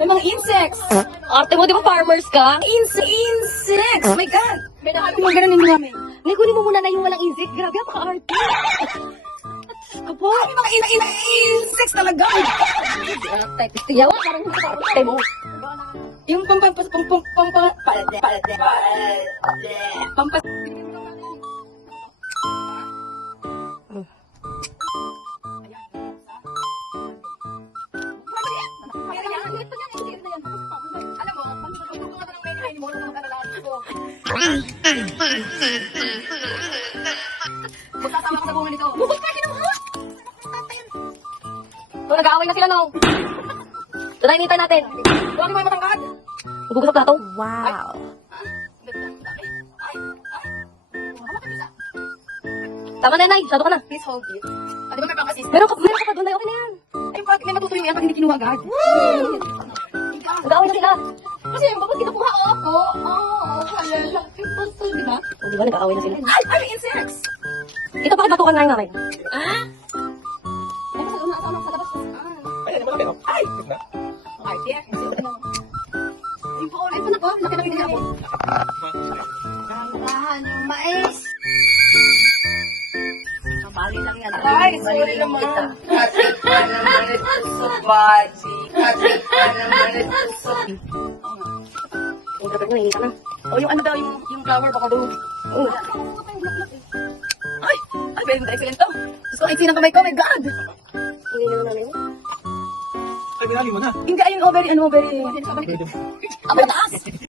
May mga insects. Arte mo, di ba farmers ka? Insects! Oh my God! May nakakita mo ganun yung namin. Nay, kunin mo muna na yung walang insect. Grabe, napaka-arte. Apo, may mga insects talaga. Arte. Yawa, parang yung arte mo. Yung pampas... Alam mo, magsasama ko sa bunga nito. So, nag-aaway na sila, no? So, nainitan natin. Huwag mo yung matangkad. Hugas sa plato. Wow. Tama na, Nay. Sado ka na. Please hold it. Ah, di ba may pangkasis? Meron ka pa doon, Nay. Okay na yan. Ay, pag may matutuloy yan pag hindi kinuha agad. Nag-aaway na sila. Kasi bakit kinukuha ako? Halala. Impossible, di ba? O, di ba? Nag-aaway na sila. Ay, may insects! Ito, bakit batukan nga yung namin? Ah? Ay, nasa loob na asawa sa labas. Ay, ano ba kami? Ay! Na. Ay, dear. Ay, po, ay, panak ko. Laki na pinili ako. Tantahan yung mais. Mabali lang yan. Ay, sorry naman. Kapit ka naman ito sa baji. Kapit ka naman ito sa... Yung dapat mo, hindi ka na. O, yung ano daw, yung flower, baka doon. Oo. Ay, very excellent to. Gusto ko ay ng kamay ko, my God. Hindi nyo namin. Ay, binali mo na. Hindi, ayun, very, ano, very... Ang mataas.